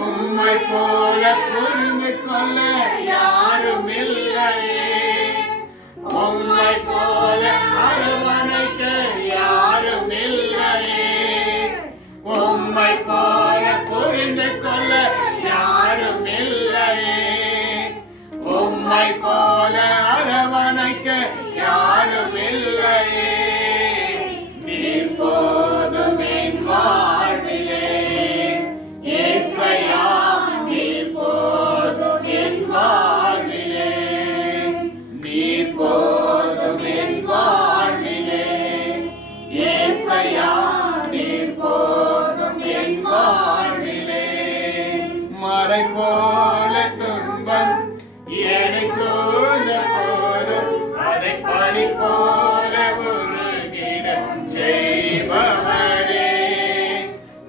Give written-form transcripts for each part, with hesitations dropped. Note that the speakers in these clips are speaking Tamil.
உம்மை போல புரிந்து கொள்ள யாரும் இல்லையே. உம்மை போல அரவணைக்க யாரும் இல்லையே. உம்மை போல புரிந்து கொள்ள யாரும் இல்லையே. உம்மை போல அரவணைக்க யாரும் இல்லையே. நீர் போதும் என் வாழ்விலே ஏசையா, நீர் போதும் என் வாழ்விலே. நீர் போதும் என் வாழ்விலே ஏசையா, நீர் போதும் என் வாழ்விலே. மறை போல துன்பம் என்னை சூழ்ந்த போதும் அதை பனி போல உருகிட செய்பவரே.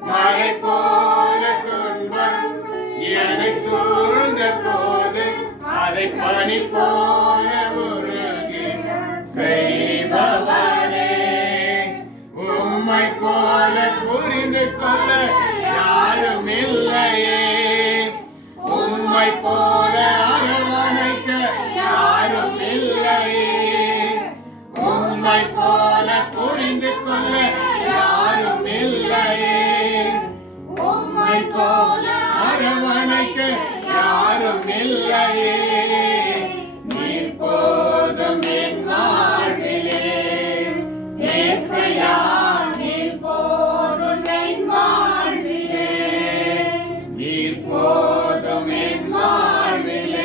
மறை போல துன்பம் என்னை சூழ்ந்த போது அதை பனி போல உருகிட செய்பவரே. உம்மை போல புரிந்து கொள்ள யாரும் இல்லையே. உம்மை போல அரவணைக்க யாரும் இல்லையே. உம்மை போல புரிந்து கொள்ள யாரும் இல்லையே. உம்மை போல அரவணைக்க யாரும் இல்லையே.